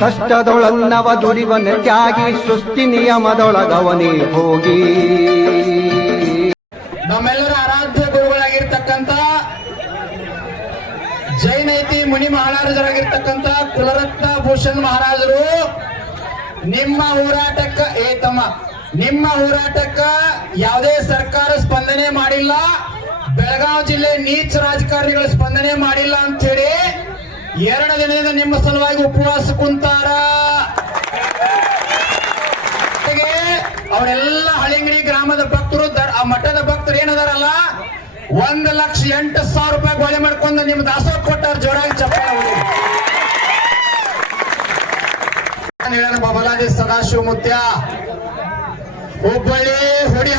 ಕಷ್ಟದೊಳನ್ನವ ದುಡಿವನ ತ್ಯಾಗಿ ಸೃಷ್ಟಿ ನಿಯಮದೊಳಗವನೇ ಹೋಗಿ. ನಮ್ಮೆಲ್ಲರ ಆರಾಧ್ಯ ಗುರುಗಳಾಗಿರ್ತಕ್ಕಂಥ ಜೈನೈತಿ ಮುನಿ ಮಹಾರಾಜರಾಗಿರ್ತಕ್ಕಂಥ ಕುಲರತ್ನ ಭೂಷಣ್ ಮಹಾರಾಜರು, ನಿಮ್ಮ ಹೋರಾಟಕ್ಕ, ಏ ನಿಮ್ಮ ಹೋರಾಟಕ್ಕ ಯಾವುದೇ ಸರ್ಕಾರ ಸ್ಪಂದನೆ ಮಾಡಿಲ್ಲ, ಬೆಳಗಾವಿ ಜಿಲ್ಲೆ ನೀಚ ರಾಜಕಾರಣಿಗಳು ಸ್ಪಂದನೆ ಮಾಡಿಲ್ಲ ಅಂತ ಹೇಳಿ ಎರಡು ದಿನದಿಂದ ನಿಮ್ಮ ಸಲುವಾಗಿ ಉಪವಾಸ ಕುಂತಾರ. ಅವರೆಲ್ಲ ಹಳಿಂಗಡಿ ಗ್ರಾಮದ ಭಕ್ತರು ಆ ಮಠದ ಭಕ್ತರು ಏನದಾರಲ್ಲ, ಒಂದ್ ಲಕ್ಷ ಎಂಟು ಸಾವಿರ ರೂಪಾಯಿ ಗೋಳೆ ಮಾಡ್ಕೊಂಡು ನಿಮ್ ದಾಸೋಹ ಕೊಟ್ಟಾರ, ಜೋರಾಗಿ ಚಪ್ಪಾಳೆ ಬಬಲಾದಿ ಸದಾಶಿವ ಮುತ್ಯ. ಹುಬ್ಬಳ್ಳಿ ಹುಡಿ